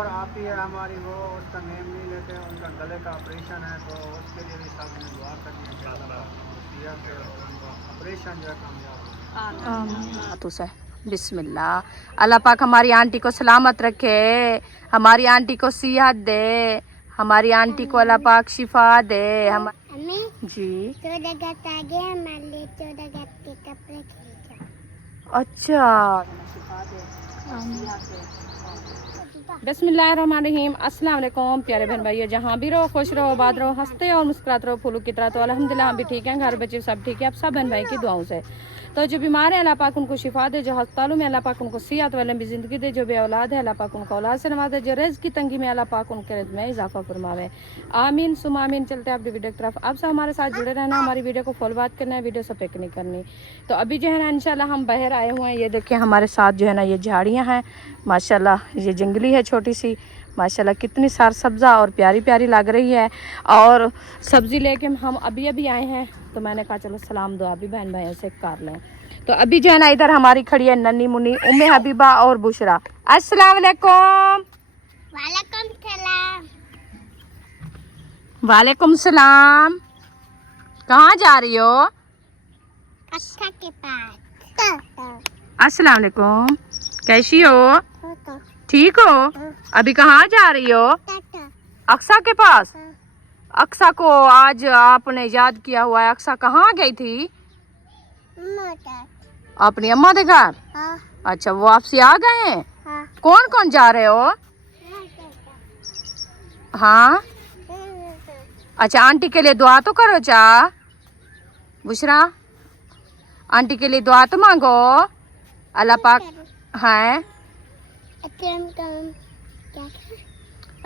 और आप ही है हमारी वो, उसका नेम नहीं लेते, उनका गले का ऑपरेशन है, तो उसके लिए भी सब ने दुआ करनी है कि अल्लाह ऑपरेशन जो है कामयाब हो। बिस्मिल्लाह। अल्लाह पाक हमारी आंटी को सलामत रखे, हमारी आंटी को सेहत दे, हमारी आंटी को अल्लाह पाक शिफा दे। हम जी 14 अगस्त आ गया, हमारे लिए 14 अगस्त के कपड़े खरीदो। अच्छा। बिस्मिल्लाहिर्रहमानिर्रहीम। अस्सलाम वालेकुम प्यारे बहन भाइयों, जहाँ भी रहो खुश रहो, आबाद रहो, हंसते और मुस्कुराते रहो फूलों की तरह। तो अल्हम्दुलिल्लाह हम भी ठीक हैं, घर बच्चे सब ठीक है, आप सब बहन भाई की दुआओं से। तो जो बीमार है अल्लाह पाक उनको शिफा दे, जो अस्पतालों में अल्लाह पाक उनको सेहत वाले भी ज़िंदगी दे, जो बे औलाद है अल्लाह पाक उनको औलाद से नवाजे, जो रिज़्क़ की तंगी में अल्लाह पाक उनके रिज़्क़ में इजाफा फरमावे। आमीन सुम आमीन। चलते हैं आप वीडियो की तरफ। आप सब हमारे साथ जुड़े रहना, हमारी वीडियो को फॉलो बात करना है, वीडियो से पिक नहीं करनी। तो अभी जो है ना इंशाल्लाह हम बाहर आए हुए हैं, ये देखिए हमारे साथ जो है ना ये झाड़ियाँ हैं माशाल्लाह, ये जंगली है छोटी सी माशाल्लाह, कितनी सार सब्ज़ा और प्यारी प्यारी लग रही है। और सब्ज़ी लेके हम अभी अभी आए हैं, तो मैंने कहा चलो सलाम दुआ भी बहन भाइयों से कर लें। तो अभी जो है ना इधर हमारी खड़ी है नन्नी मुन्नी, उम्मे हबीबा और बुशरा। अस्सलाम वालेकुम। वालेकुम सलाम। वालेकुम सलाम। कहाँ जा रही हो? अच्छा के पास। अस्सलाम वालेकुम, कैसी हो? ठीक हो? अभी कहाँ जा रही हो? अक्सा के पास। अक्सा को आज आपने याद किया हुआ है, अक्सा कहाँ गई थी? अपनी अम्मा के घर। अच्छा, वो आपसे आ गए हैं? कौन कौन जा रहे हो? हाँ अच्छा, आंटी के लिए दुआ तो करो चा बुशरा, आंटी के लिए दुआ तो मांगो अल्लाह पाक। है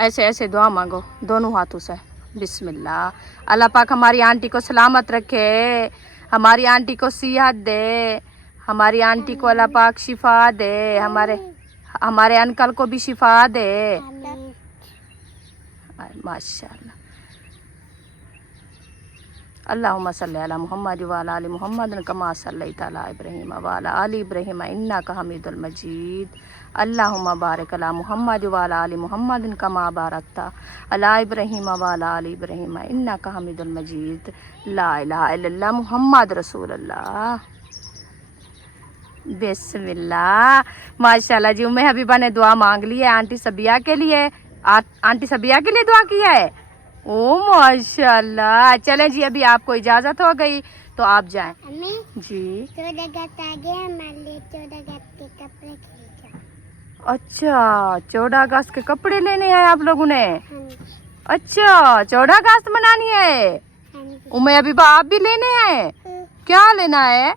ऐसे ऐसे दुआ मांगो दोनों हाथों से। बिस्मिल्लाह। अल्लाह पाक हमारी आंटी को सलामत रखे, हमारी आंटी को सेहत दे, हमारी आंटी को अल्लाह पाक शिफा दे, हमारे अंकल को भी शिफा दे। माशाल्लाह। अल्लाहुम्मा सल्ली अला मुहम्मद व अला आलि मुहम्मद कमा सल्लैता अला इब्राहीम व अला आलि इब्राहीम इन्नका हमीदुल मजीद। अल्लाहुम्मा बारिक अला मुहम्मद व अला आलि मुहम्मद कमा बारकता अला इब्राहीम व अला आलि इब्राहीम इन्नका हमीदुल मजीद। ला इलाहा इल्लल्लाह मुहम्मद रसूलुल्लाह। बिस्मिल्लाह। माशाल्लाह जी, उम्मे हबीबा ने दुआ मांग ली है आंटी सबिया के लिए। आंटी सबिया के लिए दुआ किया है। ओ माशाल्लाह। चले जी, अभी आपको इजाजत हो गई तो आप जाएं जी। 14 अगस्त आ गया, हमारे लिए 14 अगस्त के कपड़े खरीदो। अच्छा, 14 अगस्त के कपड़े लेने हैं आप लोगों ने? अच्छा, 14 अगस्त मनानी है। उम्मे हबीबा आप भी लेने हैं? क्या लेना है?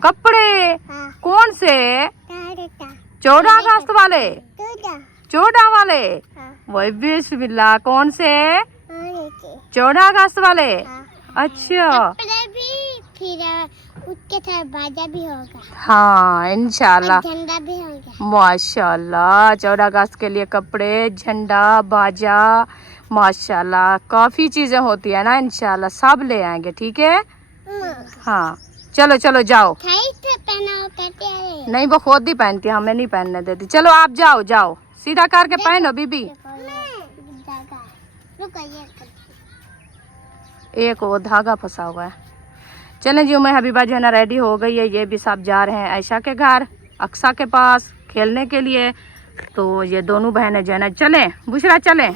कपड़े। कौन से? 14 अगस्त वाले? 14 वाले? वही बिस्मिल्लाह। कौन से? 14 अगस्त वाले? अच्छा, कपड़े भी, फिर उसके साथ बाजा भी होगा। हाँ इंशाल्लाह, झंडा भी होगा। माशाल्लाह। 14 अगस्त के लिए कपड़े, झंडा, बाजा, माशाल्लाह काफ़ी चीज़ें होती है ना, इंशाल्लाह सब ले आएंगे। ठीक है हाँ, चलो चलो जाओ। नहीं, वो खुद ही पहनती है, हमें नहीं पहनने देती। चलो आप जाओ जाओ, सीधा करके पहनो बीबी। एक वो धागा फंसा हुआ है। चलें जी, उम्मे हबीबा जो है ना रेडी हो गई है, ये भी सब जा रहे हैं आयशा के घर अक्सा के पास खेलने के लिए। तो ये दोनों बहनें जो है ना, चलें बुशरा चलें।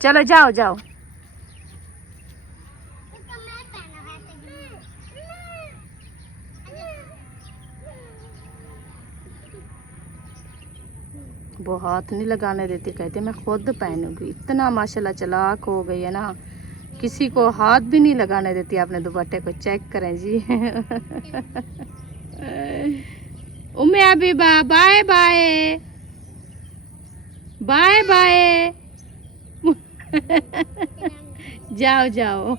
चलो जाओ जाओ। वो हाथ नहीं लगाने देती, कहते मैं खुद पहनूंगी। इतना माशाल्लाह चालाक हो गई है ना, किसी को हाथ भी नहीं लगाने देती। अपने दुपट्टे को चेक करें जी। Umme Habiba bye bye bye bye. जाओ जाओ।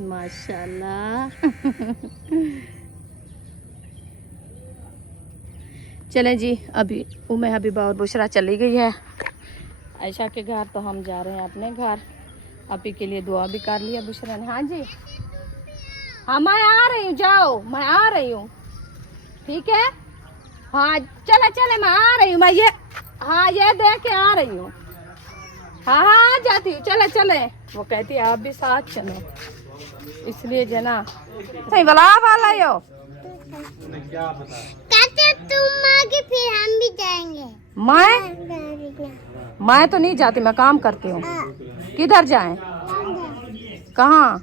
माशाल्लाह। चलें जी, अभी उम्मे हबीबा और बुशरा चली गई है आयशा के घर, तो हम जा रहे हैं अपने घर। अभी के लिए दुआ भी कर लिया बुशरा ने। हाँ जी हाँ मैं आ रही हूँ, जाओ मैं आ रही हूँ, ठीक है। हाँ चले चले मैं आ रही हूँ, मैं ये हाँ ये देख के आ रही हूँ। हाँ हाँ जाती हूँ, चले चले। वो कहती है आप भी साथ चलो, इसलिए जना सही बला वाला यो। कहते तुम आगे फिर हम भी जाएंगे। मैं तो नहीं जाती, मैं काम करती हूँ। किधर जाएं? कहाँ?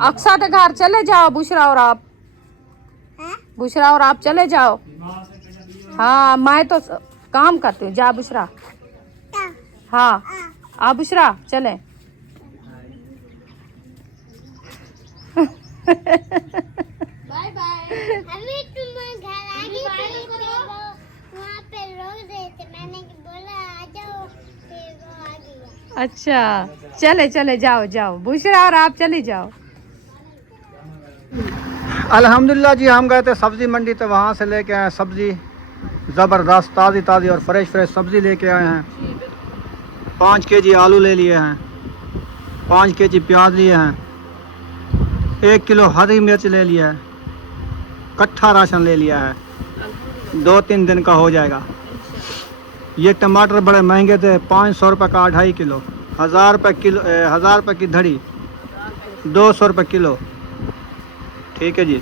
अक्सा के घर चले जाओ, बुशरा और आप, बुशरा और आप चले जाओ। हाँ मैं तो काम करती हूँ, जा बुशरा। हाँ आ बुशरा चले। Bye bye. हमें तुम घर आगे वहाँ पे रोक रहे थे, मैंने बोला आ जाओ, फिर वो आ गया। अच्छा चले चले जाओ जाओ, बुशरा और आप चले जाओ। अल्हम्दुलिल्लाह जी, हम गए थे सब्ज़ी मंडी, तो वहाँ से लेके आए सब्ज़ी ज़बरदस्त, ताज़ी ताज़ी और फ्रेश फ्रेश सब्ज़ी लेके आए हैं। 5 केजी आलू ले लिए हैं, 5 केजी प्याज लिए हैं, 1 किलो हरी मिर्च ले लिया है, कट्ठा राशन ले लिया है, 2-3 दिन का हो जाएगा। ये टमाटर बड़े महंगे थे, 500 रुपये का 2.5 किलो, 1000 रुपये किलो, 1000 रुपये की धड़ी, 200 रुपये किलो, ठीक है जी।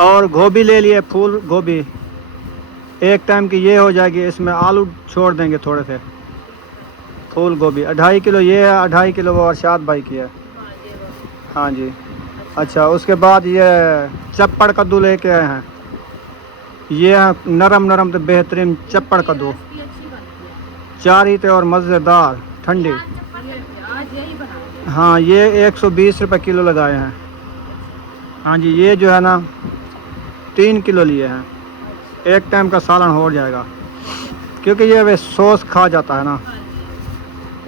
और गोभी ले लिए, फूल गोभी, एक टाइम की ये हो जाएगी, इसमें आलू छोड़ देंगे थोड़े से। फूल गोभी 2.5 किलो ये है, 2.5 किलो वो अरशाद भाई की है। हाँ जी। अच्छा उसके बाद ये चप्पड़ कद्दू लेके आए हैं, ये है नरम नरम तो बेहतरीन चप्पड़ कद्दू, चारी थे और मज़ेदार ठंडी। हाँ ये 120 रुपये किलो लगाए हैं। हाँ जी ये जो है ना 3 किलो लिए हैं, एक टाइम का सालन हो जाएगा, क्योंकि ये वे सॉस खा जाता है ना।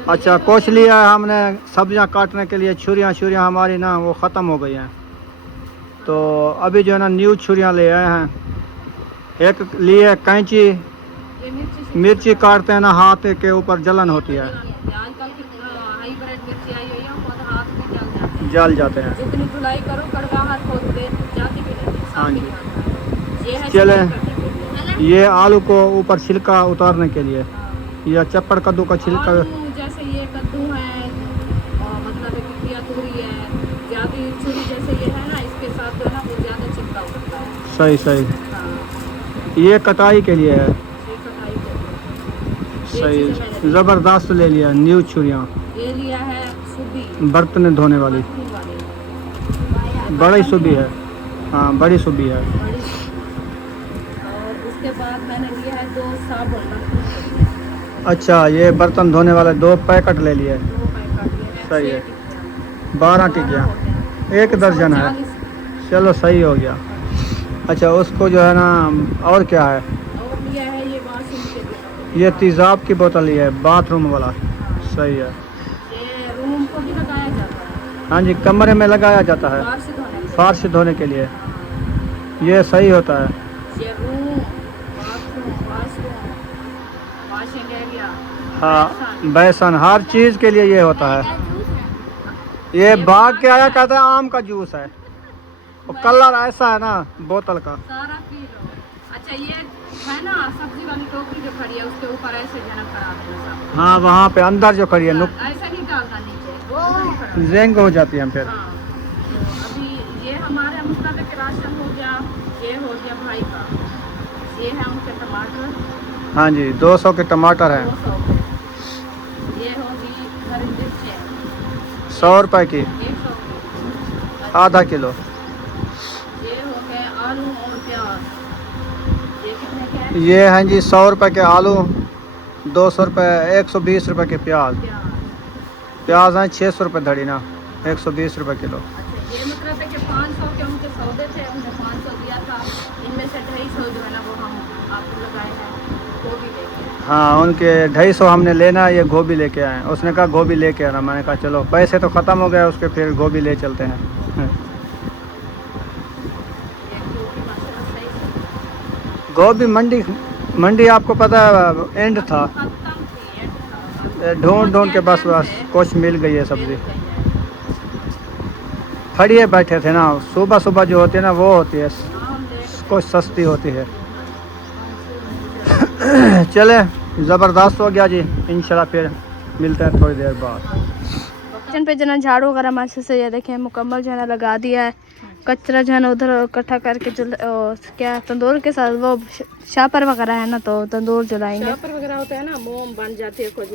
अच्छा कुछ लिया है हमने सब्जियां काटने के लिए, छुरियां हमारी ना वो ख़त्म हो गई हैं, तो अभी जो है ना न्यू छुरियां ले आए हैं। एक लिए कैंची, मिर्ची काटते हैं ना हाथ के ऊपर जलन होती है, जल जाते हैं। जितनी धुलाई करो कड़वाहट होती जाती भी नहीं। हाँ जी चले, ये आलू को ऊपर छिलका उतारने के लिए, या चप्पड़ कद्दू का छिलका, जैसे ये कद्दू है और मतलब एक या तूरी है, ज्यादा छुरी जैसे ये है ना, इसके साथ जो है ना वो ज्यादा छिलका उतरता है। सही सही। हाँ, ये कटाई के लिए है, ये कटाई के लिए। सही ज़बरदस्त ले लिया न्यू छुरियाँ। ये लिया है सुबी, बर्तन धोने वाली, बड़ी सुबी है। हाँ बड़ी सुबी है। बड़ी। और उसके बाद मैंने लिया है 2 साबुन। अच्छा ये बर्तन धोने वाले 2 पैकेट ले लिए, 2 पैकेट लिए हैं, सही 6 है। टिक्कियाँ, 12 टिकिया, 1 दर्जन है, 40। चलो सही हो गया। अच्छा उसको जो है ना और क्या है, और लिया है ये वाशिंग के लिए, ये तेज़ाब की बोतल ली है, बाथरूम वाला, सही है। ये रूम को भी लगाया जाता है। हाँ जी कमरे में लगाया जाता है, बाहर से धोने के लिए। फर्श धोने के लिए, ये सही होता है। ये room, bathroom, washroom, washing area, हाँ बेसन, हर चीज़ के लिए ये होता है। ये भाग के आया कहता है आम का जूस है, और कलर ऐसा है ना बोतल का। सारा पी लो। अच्छा ये है ना सब्जी वाली टोकरी जो खड़ी है, उसके ऊपर ऐसे जनक करा देना सब। हाँ वहाँ पे अंदर जो खड़ी है ऐसा नहीं डालना नीचे, वो जेंग हो जाती है फिर। हाँ तो अभी ये हमारे मुताबिक राशन हो गया, ये हो गया भाई का, ये है उनके टमाटर। हाँ जी 200 के टमाटर हैं, 200 के। ये होगी हरी मिर्चें 100 रुपए की, 100 की। आधा किलो। ये हो गए आलू और प्याज, ये कितने के हैं? ये हैं जी 100 रुपए के आलू, 200 रुपये, 120 रुपए के प्याज। प्याज हैं 600 रुपये धड़ी ना, 120 रुपये किलो। अच्छा ये मतलब है कि 500 के उनके सौदे थे, हमने 500 दिया था, इनमें से 250 जो है ना वो हम आपको लगाए हैं गोभी लेके। हाँ उनके 250 हमने लेना है, ये गोभी लेके आए हैं। उसने कहा गोभी लेके आना, मैंने कहा चलो पैसे तो ख़त्म हो गए उसके, फिर गोभी ले चलते हैं। गोभी मंडी आपको पता है एंड था, ढूंढ के बस कुछ मिल गई है सब्ज़ी। फड़िए बैठे थे ना, सुबह सुबह जो होती है ना वो होती है कुछ सस्ती होती है। चले ज़बरदस्त हो गया जी, इंशाल्लाह फिर मिलते हैं थोड़ी देर बाद। किचन पे जो है झाड़ू वगैरह अच्छे से ये देखें मुकम्मल जो है ना लगा दिया है। कचरा जो है ना उधर इकट्ठा करके क्या तंदूर के साथ वो शापर वगैरह है ना, तो तंदूर जलाएंगे। शापर वगैरह होता है ना, मोम बन जाती है कुछ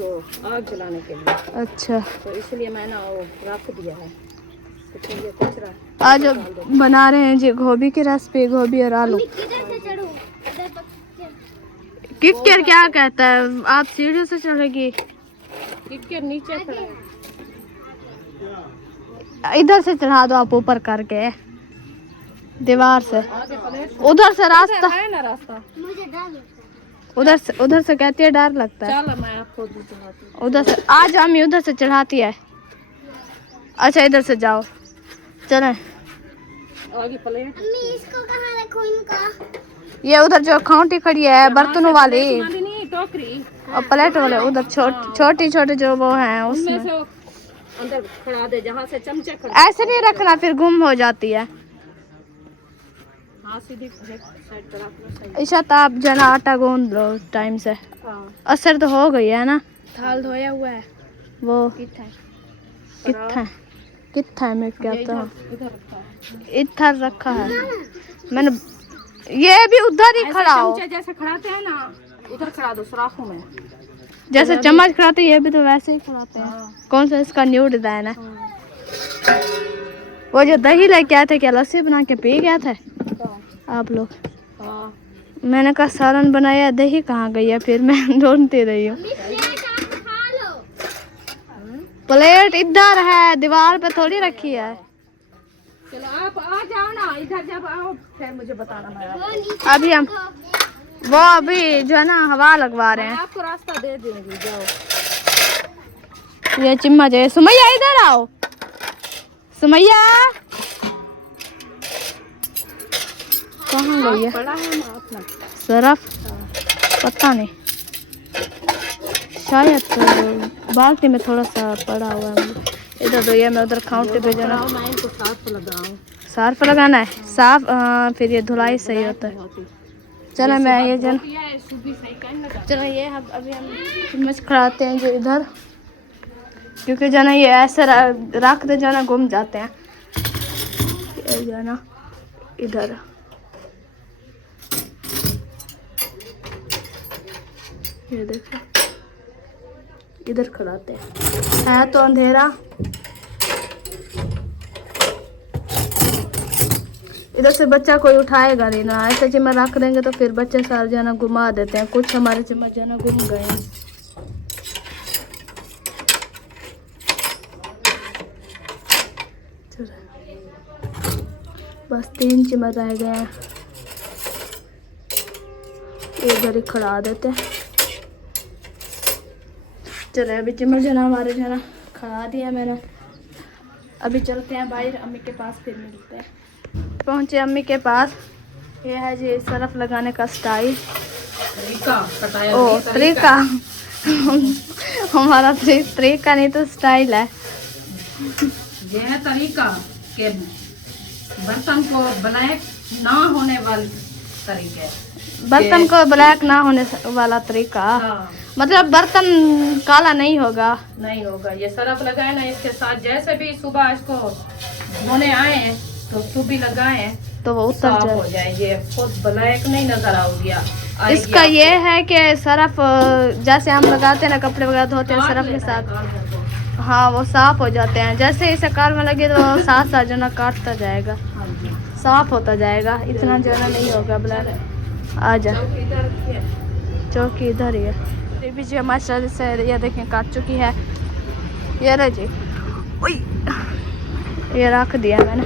आग जलाने के लिए। अच्छा, तो इसलिए मैंने वो रख दिया है। तो ये कचरा आज बना रहे हैं जी गोभी की रेसिपी, गोभी और आलू। किक्कर क्या कहता है? आप सीढ़ियों से चढ़ेगी? किक्कर नीचे इधर से चढ़ा दो आप, ऊपर करके दीवार से। उधर से रास्ता है ना, रास्ता उधर से कहती है डर लगता है। चलो मैं आपको उधर से आज हम उधर से चढ़ाती है। अच्छा इधर से जाओ, चले। आगे प्लेट इसको कहाँ रखूं इनका? ये उधर जो खाउंटी खड़ी है बर्तनों वाली टोकरी और प्लेट वाले उधर छोटी छोटी जो वो हैं उसमें अंदर खड़ा दे, जहाँ से चमचे ऐसे नहीं रखना, फिर गुम हो जाती है। हाँ सीधी साइड पर रखना। इशात आप जना आटा गूंद लो टाइम से। असर तो हो गई है ना। थाल धोया हुआ है वो कितना है मैं कहता हूँ इधर रखा है मैंने। ये भी उधर ही खड़ा हो, जैसे खड़ाते हैं ना उधर खड़ा दो सुराखों में, जैसे चम्मच खड़ाते ये भी तो वैसे ही खड़ाते हैं। कौन सा इसका न्यू डिजाइन है? वो जो दही लेके आए थे, क्या लस्सी बना के पी गए थे आप लोग? मैंने कहा सालन बनाया, दही कहाँ गई है? फिर मैं ढूंढती रही हूँ। प्लेट इधर है, दीवार पे थोड़ी रखी है। चलो आप आ जाओ ना इधर, जब आओ फिर मुझे बताना। मैं अभी हम वो अभी जो है ना हवा लगवा रहे हैं। आपको रास्ता दे देंगे, जाओ। ये चिम्मा जो सुमैया इधर आओ, सुमैया कहाँ गई है? सरफ पता नहीं, शायद तो बाल्टी में थोड़ा सा पड़ा हुआ है। इधर तो ये मैं उधर काउंटर पे जाना, सार्फ लगाना है साफ। फिर ये धुलाई सही होता है। चलो मैं ये जन चलो ये अभी हम चम्मच खड़ाते हैं जो इधर, क्योंकि जाना ये ऐसे रख दे जाना गुम जाते हैं। ये जाना इधर ये देखो इधर खड़ाते हैं। है तो अंधेरा, इधर से बच्चा कोई उठाएगा नहीं ना। ऐसे चम्मच रख देंगे तो फिर बच्चे सारे जना घुमा देते हैं। कुछ हमारे चम्मच जना घूम गए हैं। बस 3 चम्मच रह गए हैं, इधर ही खड़ा देते हैं। चलो अभी चम्मच जना हमारे जना खड़ा दिया मैंने। अभी चलते हैं बाहर अम्मी के पास, फिर मिलते हैं। पहुंचे अम्मी के पास। ये है जी सरफ लगाने का स्टाइल, तरीका हमारा तरीका नहीं तो स्टाइल है। ये है तरीका के बर्तन को ब्लैक ना होने वाले तरीके, बर्तन को ब्लैक ना होने वाला तरीका। हाँ। मतलब बर्तन काला नहीं होगा। नहीं होगा। ये सरफ लगाए ना इसके साथ, जैसे भी सुबह इसको धोने आए तो सुबह लगाए तो वो उतर हो जाए। ये खुद ब्लैक नहीं नजर आएगी। इसका ये है कि सरफ जैसे हम लगाते हैं ना कपड़े वगैरह धोते हैं सरफ के साथ, हाँ वो साफ हो जाते हैं। जैसे इसे कार में लगे तो साथ साथ जो ना काटता जाएगा, साफ होता जाएगा, इतना जो ना नहीं होगा ब्लैक। आ जा चौकी इधर ही है। ये भी जो मास्टर से ये देखें काट चुकी है। ये रहे जी, ये रख दिया मैंने,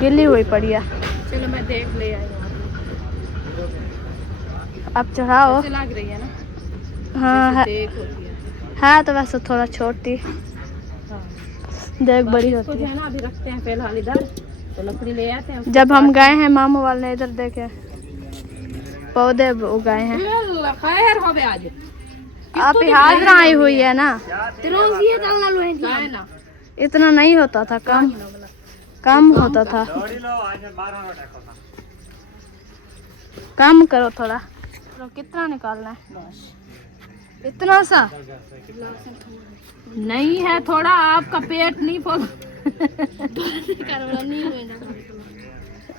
गिल्ली हुई पड़ी है। चलो मैं देख ले आई। अब चढ़ाओ। लग रही है ना? हाँ है तो वैसे थोड़ा छोटी देख बड़ी होती है ना। अभी रखते हैं फिलहाल इधर, तो लकड़ी ले आते हैं। जब हम गए हैं मामू वाले इधर देखे पौधे उगाए हैं। खैर हो गया आज आप ही हाजिर आई हुई है ना, ना इतना नहीं होता था कम। काम होता था। काम करो थोड़ा। तो कितना निकालना है? इतना सा नहीं है, थोड़ा आपका पेट नहीं फूल।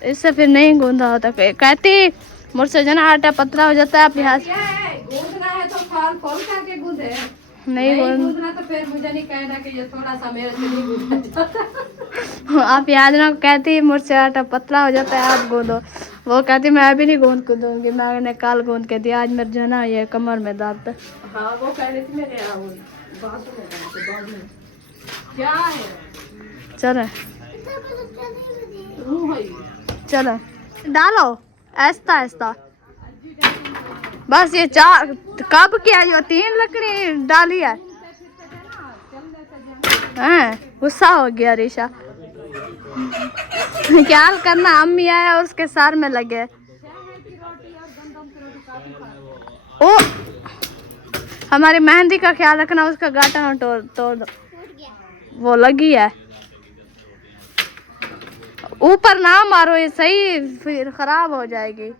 इससे फिर नहीं गूंदा होता। कहती मुझसे जना आटा पतला हो जाता है, आप यहाँ क्या है, गूंदना है तो फाल खोल करके गूंदे। नहीं गूंदना तो फिर मुझे नहीं कहना कि ये थोड़ा सा मेरे से नहीं गूंदा जाता। आप याद ना, कहती मुझसे आटा पतला हो जाता है, आप गूंदो। वो कहती मैं अभी नहीं गूंद को दूंगी, मैंने कल गूंद के दिया, आज मेरे जो है ना ये कमर में दर्द है। हाँ वो कह रही थी मेरे बाथरूम में। क्या है? चलो भाई चलो डालो ऐसा ऐसा। बस ये चार कब किया, जो 3 लकड़ी डाली है। गुस्सा हो गया ऋषा। क्या करना, अम्मी आया और उसके सर में लगे। ओ हमारी मेहंदी का ख्याल रखना, उसका गाटा ना तोड़ दो। वो लगी है, ऊपर ना मारो, ये सही फिर खराब हो जाएगी।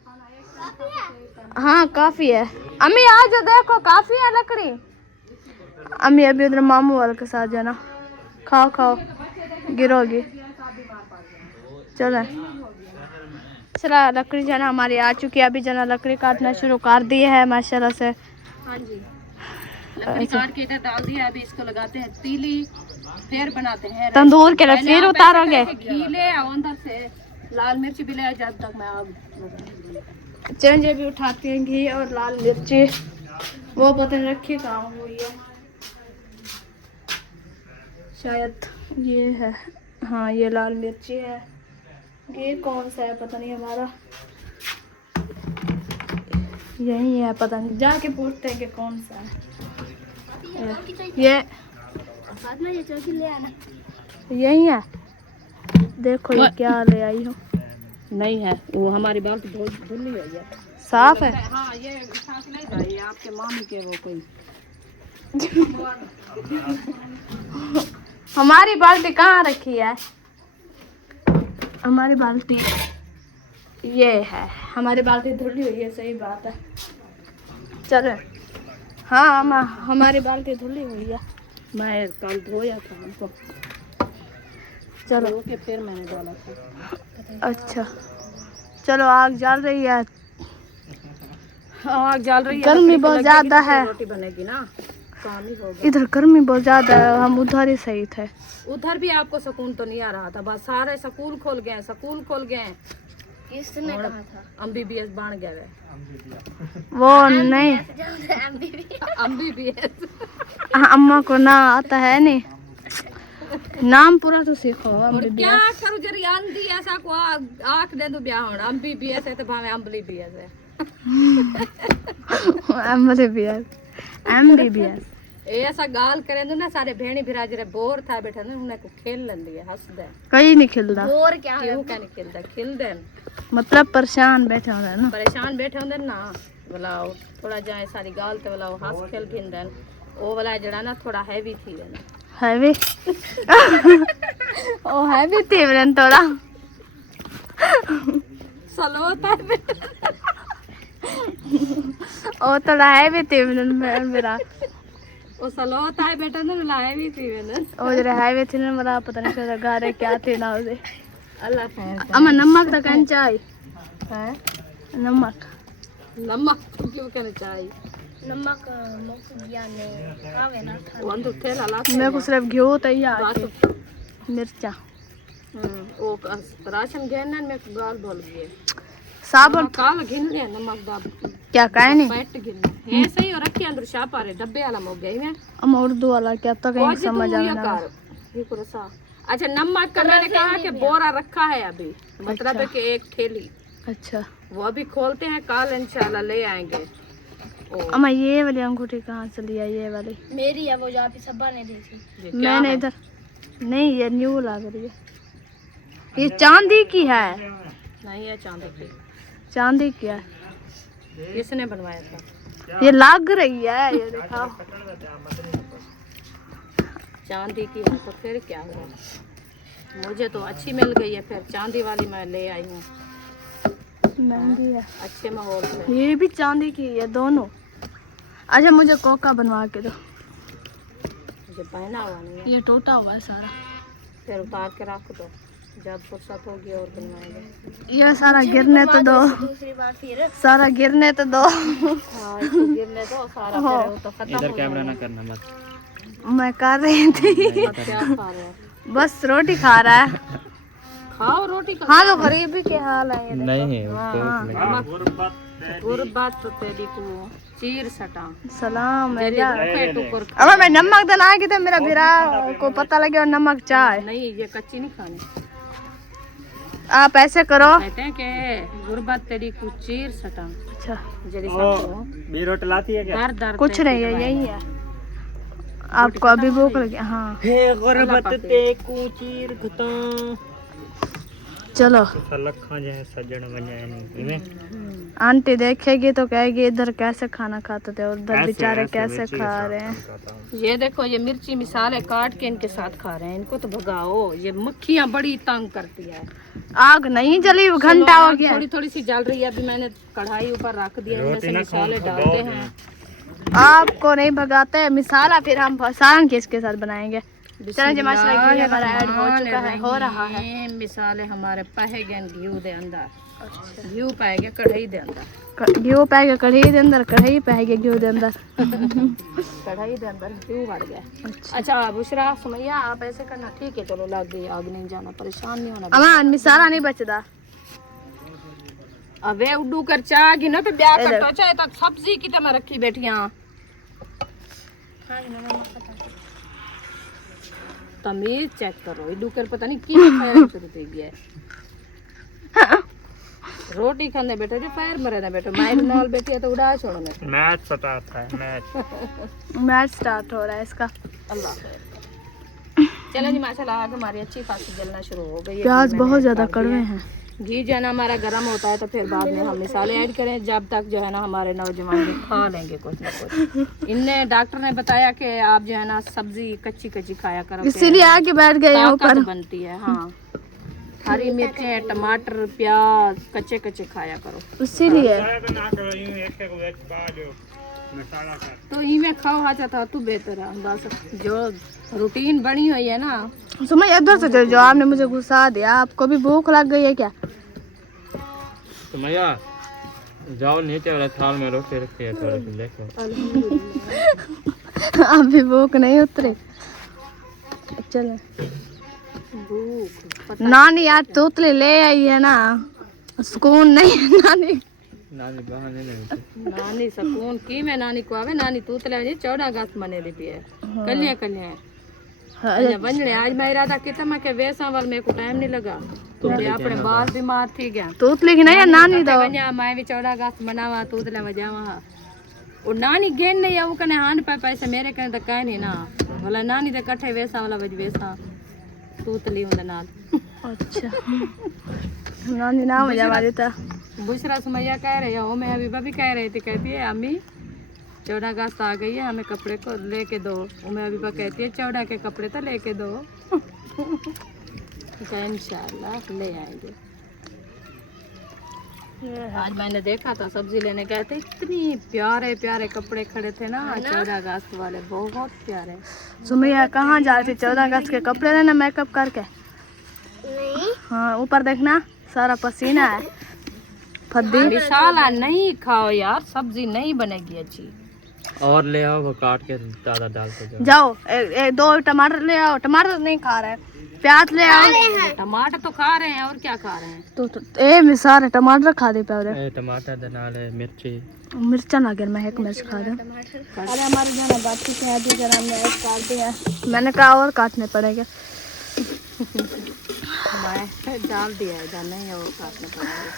हाँ काफी है। अम्मी आज देखो काफी है लकड़ी। अम्मी अभी उधर मामू वाले के साथ जाना। खाओ खाओ, गिरोगी। चलो चला, लकड़ी जाना हमारी आ चुकी है। अभी जना लकड़ी काटना शुरू कर दी है माशाल्लाह से। हाँ जी, लकड़ी काट के इधर डाल दिया। अभी इसको लगाते हैं तीली, फिर बनाते हैं तंदूर के लिए। फिर उतारोगे? घी ले आओ अंदर से, लाल मिर्च भी ले, जब तक मैं आग लगाऊंगी। चंजे भी उठाती हैं, घी और लाल मिर्ची। वो बतन रखी कहाँ हुई है, शायद ये है। हाँ ये लाल मिर्ची है। ये कौन सा है पता नहीं, हमारा यही है, पता नहीं, जाके पूछते हैं कि कौन सा है। ये यही है। देखो ये क्या ले आई हूँ। नहीं है, वो हमारी बाल्टी धुली हुई है। साफ है। हाँ ये उठा के नहीं भाई, आपके मामी के वो कोई। हमारी बाल्टी कहाँ रखी है? हमारी बाल्टी ये है। हमारी बाल्टी धुली हुई है, सही बात है। चलो हाँ हमारी बाल्टी धुली हुई है। मैं कल धोया था उनको, चलो धो के फिर मैंने डाला था। अच्छा चलो, आग जल रही है। आग जल रही है, गर्मी लकड़ी बहुत लगेगी ज्यादा तो है। रोटी बनेगी ना, काम ही होगा। इधर गर्मी बहुत ज्यादा है, हम उधर ही सही थे। उधर भी आपको सुकून तो नहीं आ रहा था, बस सारे स्कूल खोल गए। किसने कहा था? MBBS बन गए। वो नहीं, MBBS अम्मा को ना आता है नहीं, नाम पूरा तो सीखो। क्या करूं जरी आंधी ऐसा को आख दे दो ब्याह होना। MBBS है तो भावे MBBS है। MBBS ऐसा गाल करे दो ना, सारे भेणी भिराज रे बोर था बैठे ना, उन्हें को खेल लेंदी है, हंस दे। कहीं नहीं खिलता। बोर क्या है, क्यों क्या नहीं खेलदा, खेल दे। मतलब परेशान बैठे होंगे ना, परेशान बैठे होंगे ना, बोला थोड़ा जाए सारी गाल ते बोला हंस खेल गिन ओ वाला जड़ा ना थोड़ा हैवी थी ना, हैवी। ओ हैवी थी बरन थोड़ा सलोता ओ थोड़ा हैवी थी बरन मेरा। ओ सलोता है बेटा ना, बोला हैवी थी ना। ओ जरा हैवी थी ना मेरा, पता नहीं क्या गारे क्या थे ना उसे। अल्लाह खैर। अम्मा नमक तो कहना चाहिए है नमक। नमक तो क्यों कहना चाहिए, नमक मुखिया ने आवे ना था। वो अंदर तेल हला मेरे को सिर्फ घी तैयार के मिर्चा। ओ राशन घेरना में गाल बोल गए साबुन काल घिन लिया नमक दाब क्या कहे नहीं। पैट घिन है सही और रखी अंदर छापा रे डब्बे वाला मो गई मैं। अम्मा उर्दू वाला क्या तो कहीं समझ आ ना। ये को सा अच्छा नमक का मैंने कहा कि बोरा रखा है अभी, मतलब है कि एक थैली। अच्छा वो अभी खोलते हैं, कल इंशाल्लाह ले आएंगे। अम्मा ये वाली अंगूठी कहाँ से लिया? ये वाली मेरी है, वो जो आप सब्बा ने दी थी। मैंने इधर नहीं, ये न्यू लग रही है। ये चांदी की है। नहीं है चांदी की। चांदी की है। किसने बनवाया था? ये लग रही है, ये दिखाओ। चांदी की है तो फिर क्या हुआ? मुझे तो अच्छी मिल गई है, फिर चांदी वाली मैं ले आई हूँ महंगी है। अच्छे माहौल से। ये भी चांदी की है दोनों। अच्छा मुझे कोका बनवा के दो। मुझे पहना हुआ नहीं है, ये टूटा हुआ है सारा। फिर उतार के रख दो, जब फुर्सत होगी और बनवाएंगे। ये सारा गिरने तो दो, दूसरी बार फिर सारा गिरने तो दो। हाँ इसको गिरने दो सारा, फिर वो तो खत्म इधर हो कैमरा ना जाएगा। करना मत। मैं कर रही थी। अब क्या खा रहे हो? बस रोटी खा रहा है। खाओ रोटी का। हाँ तो गरीबी के हाल है ये देखो। नहीं है गुरबत तेरी को चीर सटा सलाम है जेरी जा। रुपए टुकुर खा। अब मैं नमक देना है कि तो मेरा बिरा को पता लगे और नमक चाय। नहीं ये कच्ची नहीं खानी। आप ऐसे करो। कहते हैं कि गुरबत तेरी को चीर सटा अच्छा जेरी सटो बीरोट लाती है क्या? दर दर कुछ नहीं है, यही है। आपको अभी भूख लगी? हाँ हे गुरबत ते कुचीर खता चलो। लखा जे सज्जन बने आंटी देखेगी तो कहेगी इधर कैसे खाना खाते थे और उधर बेचारे कैसे खा रहे हैं। ये देखो ये मिर्ची मिसाले काट के इनके साथ खा रहे हैं, इनको तो भगाओ, ये मक्खियां बड़ी तंग करती है। आग नहीं जली, घंटा हो गया। थोड़ी थोड़ी सी जल रही है, अभी मैंने कढ़ाई ऊपर रख दिया, इनमें से मिसाले डालते हैं। आपको नहीं भगाते हैं मिसाला, फिर हम सालन किसके साथ बनाएंगे। चलो जी माशाल्लाह घी हमारा ऐड हो चुका है, हो रहा है। ये मिसाले हमारे पह गए घी दे अंदर, घी पै गया कढ़ाई दे अंदर, घी पै गया कढ़ाई दे अंदर, कढ़ाई पै गया घी दे अंदर। कढ़ाई दे अंदर घी बढ़ गया। अच्छा बुशरा सुमैया आप ऐसे करना, ठीक है चलो लग गई आग, नहीं जाना, परेशान नहीं होना। अमान मिसाला नहीं बचदा। अबे उड्डू कर चाह घी ना पे ब्याह कटो चाहे तो सब्जी की तो मैं रखी बैठिया। तमीज चेक करो, इडू कर पता नहीं की खाया शुरू हो गया है। रोटी खाने बैठे जो पैर मरे ना बैठो, माइल नॉल बैठी है तो उड़ा छोड़ो मैं। मैच पता था मैच मैच स्टार्ट हो रहा है इसका। अल्लाह खैर। चलो जी माशाल्लाह आग हमारी अच्छी खासी जलना शुरू हो गई है। प्याज बहुत ज्यादा कड़वे हैं। घी जो है ना हमारा गर्म होता है तो फिर बाद में हम मिसाले ऐड करें, जब तक जो है ना हमारे नौजवान भी खा लेंगे कुछ ना कुछ। इनने डॉक्टर ने बताया कि आप जो है ना सब्जी कच्ची कच्ची खाया करो, इसीलिए आके बैठ गए हैं ऊपर। ताकत बनती है। हाँ हरी मिर्चें टमाटर प्याज कच्चे कच्चे खाया करो, इसीलिए। तो इनमें खाओ आ था तू बेहतर है। बस जो रूटीन बनी हुई है ना। सुमय इधर से चल जाओ, आपने मुझे घुसा दिया। आपको भी भूख लग गई है क्या? तो मैया जाओ नीचे वाला थाल में रोटी रखी है, थोड़ी सी देखो। अभी भूख नहीं उतरी। चले भूख नानी यार तोतले ले आई है ना, सुकून नहीं है नानी। नानी बहाने नहीं नानी सुकून की मैं नानी को आवे, नानी तूतले 14 अगस्त मने दी है कलिया कलिया। अच्छा बंजने आज मैं इरादा किया मैं के वैसा वाल मेरे को टाइम नहीं लगा, तो मैं अपने बाल बीमार थी गया। तोतले की नहीं नानी दो बंजा मैं भी 14 अगस्त मनावा तूतले वजावा और नानी गेन नहीं वो कने हांड पे पैसे मेरे कने तो कह नहीं ना, भला नानी तो कट्ठे वैसा वाला वज वैसा तूतली उनदे नाल। अच्छा नानी ना हो जा वाली था। बुशरा सुमैया कह रही हो, मैं अभी भी कह रही थी, कहती है अम्मी 14 अगस्त आ गई है हमें कपड़े को लेके दो। मैं अभी कहती है 14 के कपड़े तो लेके दो। इंशाल्लाह ले आएंगे। आज मैंने देखा था सब्जी लेने गए थे, इतनी प्यारे प्यारे कपड़े खड़े थे ना 14 अगस्त वाले, बहुत प्यारे। सुमैया कहाँ जा रही थी 14 अगस्त के कपड़े लेना मेकअप करके? नहीं हाँ ऊपर देखना सारा पसीना है। फद्दी मिसाला नहीं खाओ यार, सब्जी नहीं बनेगी अच्छी। और ले आओ वो काट के ज्यादा डाल के जाओ। दो टमाटर ले आओ। टमाटर नहीं खा रहे, प्याज ले आओ। टमाटर तो खा रहे हैं और क्या खा रहे हैं। तो मिसाल टमाटर खा दे पे टमाटर दे नाल मिर्ची मिर्चा ना गिर, मैं एक मिर्च खा दे। अरे हमारे जाना बात की कह दी जरा, हमने एक काट दिया, मैंने कहा और काटने पड़ेगा। मैं डाल दिया इधर, नहीं और काटने पड़ेंगे।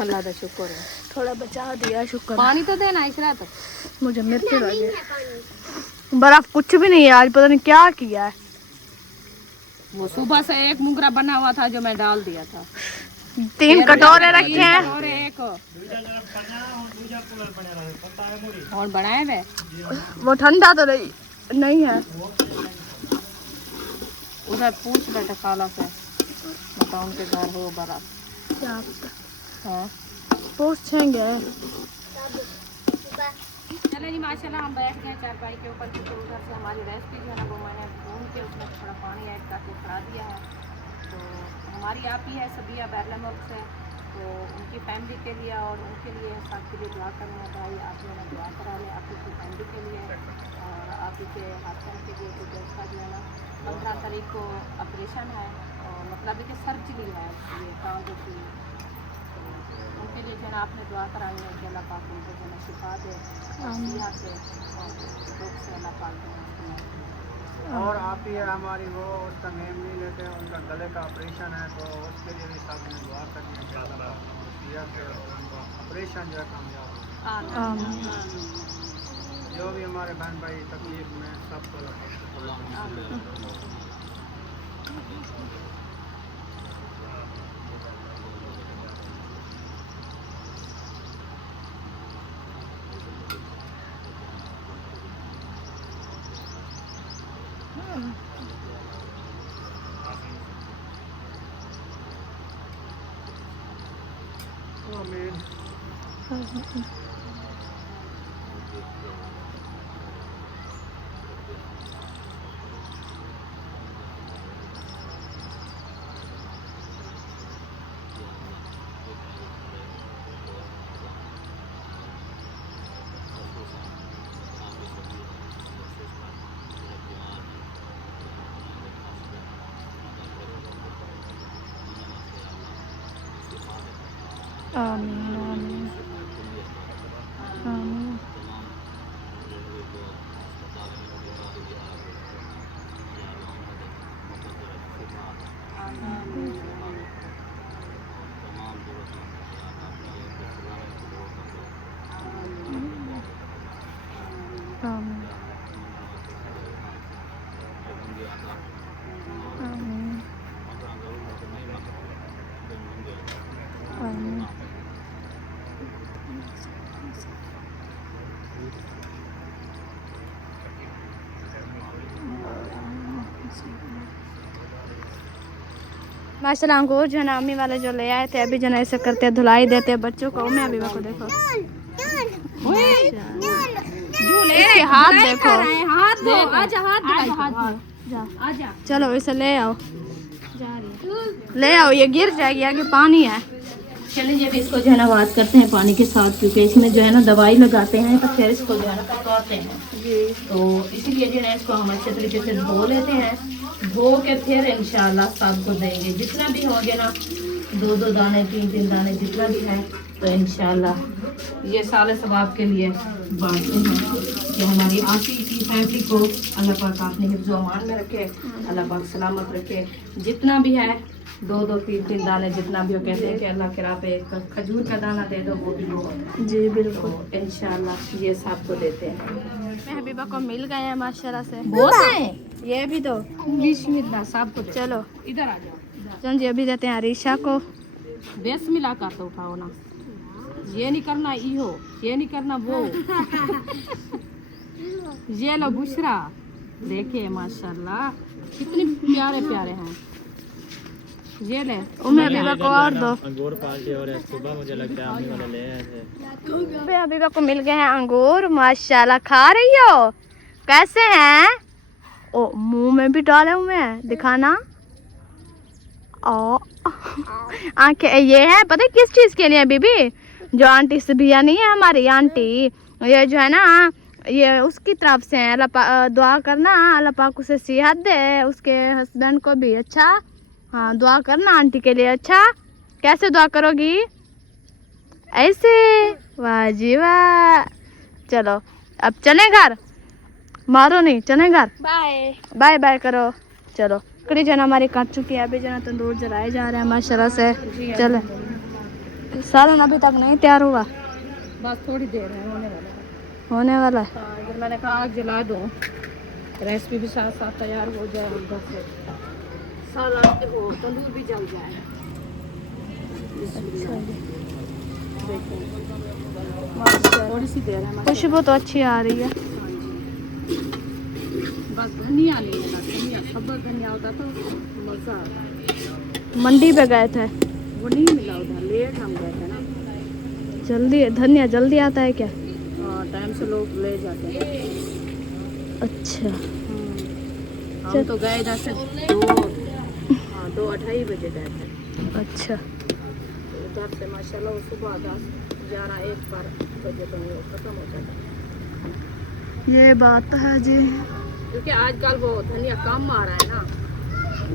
अल्लाह का शुक्र है थोड़ा बचा दिया, शुक्र। पानी तो देना इस रात। मुझे मिर्ची लगी, बर्फ कुछ भी नहीं है आज, पता नहीं क्या किया है। वो सुबह से एक मुगरा बना हुआ था जो मैं डाल दिया था। 3 कटोरे रखे हैं और एक और बनाए हुए। वो ठंडा तो नहीं है। उधर पूछ बैठे खाला से, बता उनके घर हो बड़ा। क्या पता, हाँ पूछेंगे। चले जी माशाल्लाह हम बैठ गए चारपाई के ऊपर, क्योंकि उधर से हमारी रेसिपी जो है ना वो मैंने भून के उसमें थोड़ा पानी ऐड करके खड़ा दिया है। तो हमारी आप ही है सबिया बैरला मुल्क से, तो उनकी फैमिली के लिए और उनके लिए सबके लिए दुआ करें भाई, आप जो है ना दुआ करा लें आप की फैमिली के लिए और आप ही के हस्बैंड के लिए, क्योंकि उसका जो है ना 15 तारीख को ऑपरेशन है और मतलब कि सर्जरी है ये टांगों की। उनके लिए जो है ना आपने दुआ करानी है कि अल्लाह पाक उनको जो है ना शिफा दे सिया से और दुख से अल्लाह पाक जो है उसको। और आप ही है हमारी वो, उसका नेम नहीं लेते, उनका गले का ऑपरेशन है, तो उसके लिए भी सब ने दुआ करनी है कि अल्लाह सिया से उनका ऑपरेशन जो है कामयाब हो। जो भी हमारे बहन भाई तकलीफ में सबको आमीन। आमीन आमीन आमीन। माशाल्लाह अंगूर जो है ना अम्मी वाले जो ले आए थे, अभी जो है ऐसे करते धुलाई देते हैं बच्चों को। मैं अभी को देखो इसके हाथ देखो, हाथ दो, आजा हाथ आजा, चलो इसे ले आओ, ले आओ, ये गिर जाएगी, आगे पानी है। चलिए जब इसको जो है ना बात करते हैं पानी के साथ, क्योंकि इसमें जो है ना दवाई लगाते हैं तो फिर इसको जो है ना पकाते हैं, तो इसीलिए जो है ना इसको हम अच्छे तरीके से धो लेते हैं। धो के फिर इंशाल्लाह सबको देंगे, जितना भी होंगे ना 2-2 दाने 3-3 दाने जितना भी है, तो इंशाल्लाह ये साले सवाब के लिए बांटते हैं कि हमारी आशी की फैमिली को अल्लाह पाक अपने हिफ्ज़ो अमान में रखे, अल्लाह पाक सलामत रखे। जितना भी है 2-2 3-3 दाने जितना भी हो, कहते हैं कि अल्लाह के राह पे एक खजूर का दाना दे दो, वो भी हो जी बिल्कुल, तो इंशाल्लाह ये सबको देते हैं। मैं हबीबा को मिल गए हैं माशाल्लाह से, बहुत है ये भी दो बिस्मिल्लाह सबको दे। चलो इधर आ जाओ, चल जी अभी देते हैं अरीशा को। बिस्मिल्लाह कर तो उठाओ ना, ये नहीं करना इहो, ये नहीं करना वो। ये लो बुशरा, देखिए माशाल्लाह कितने प्यारे प्यारे हैं। ये ले उम्मे हबीबा को और दो। अंगूर पार्टी हो रहा है सुबह, मुझे लगता है आने वाला ले आए थे। उम्मे हबीबा को मिल गए हैं अंगूर, माशाल्लाह। खा रही हो? कैसे हैं? ओ मुंह में भी डाले हुए हैं, दिखाना। ओ आंखें ये है, पता है किस चीज़ के लिए बीबी? जो आंटी सबिया नहीं है हमारी आंटी, ये जो है ना ये उसकी तरफ से है। अल्लाह दुआ करना अल्लाह पाक उसे सेहत दे, उसके हस्बैंड को भी। अच्छा हाँ दुआ करना आंटी के लिए। अच्छा कैसे दुआ करोगी? ऐसे? वाह जी वाह। चलो अब चले घर, मारो नहीं, चले घर। बाय बाय बाय करो। चलो कड़ी जना हमारी कट चुकी है, अभी जना तंदूर जलाए जा रहे हैं माशाल्लाह से। चले सालन अभी तक नहीं तैयार हुआ, बस थोड़ी देर है, होने वाला है। होने वाला है। हाँ, इधर मैंने कहा आग जला दूँ, रेसिपी भी साथ साथ तैयार हो जाए, उधर से सालन देखो तंदूर भी जल जाए। थोड़ी सी देर है, खुशबू तो अच्छी आ रही है। बस धनिया ले लेना, धनिया खबर धनिया होता तो मजा आता। मंडी पे गए थे, वो नहीं मिला उधर, लेट हम गए थे ना। जल्दी धनिया जल्दी आता है क्या? हाँ, टाइम से लोग ले जाते हैं। अच्छा, हम तो गए इधर से 2-2:30 बजे गए थे। अच्छा। तो उधर से माशाल्लाह सुबह 10-11-1 बजे तो वो खत्म हो जाता। ये बात है जी। क्योंकि आजकल वो धनिया कम आ रहा है ना,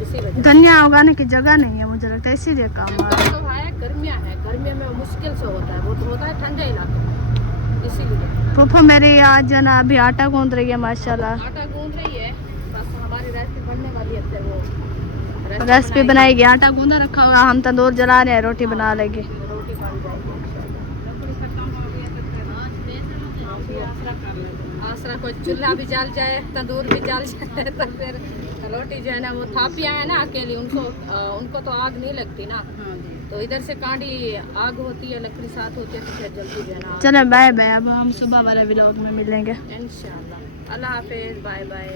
इसी वजह धनिया उगाने की जगह नहीं है मुझे लगता है, इसीलिए काम आ रहा है। तो है। गर्मियाँ है, गर्मियों में मुश्किल से होता है, वो तो होता है ठंडे इलाके में, इसीलिए। फूफो मेरी आज जो ना अभी आटा गूंद रही है माशाल्लाह। आटा गूंद रही है, बस हमारी रेसिपी बनने वाली है, फिर वो रेसिपी बनाएगी, आटा गूंदा रखा होगा, हम तंदूर जला रहे हैं, रोटी बना लेंगे। रोटी बन जाएगी इंशाल्लाह। आसरा को चूल्हा भी जल जाए, तंदूर भी जल जाए, तो फिर रोटी जो है ना, वो थापियाँ है ना अकेली, उनको तो आग नहीं लगती ना। तो इधर से कांडी आग होती है, लकड़ी साथ होती है, तो फिर जल्दी जो है ना। चलो बाय बाय, अब हम सुबह वाले व्लॉग में मिलेंगे। इंशाल्लाह। अल्लाह हाफिज, बाय बाय।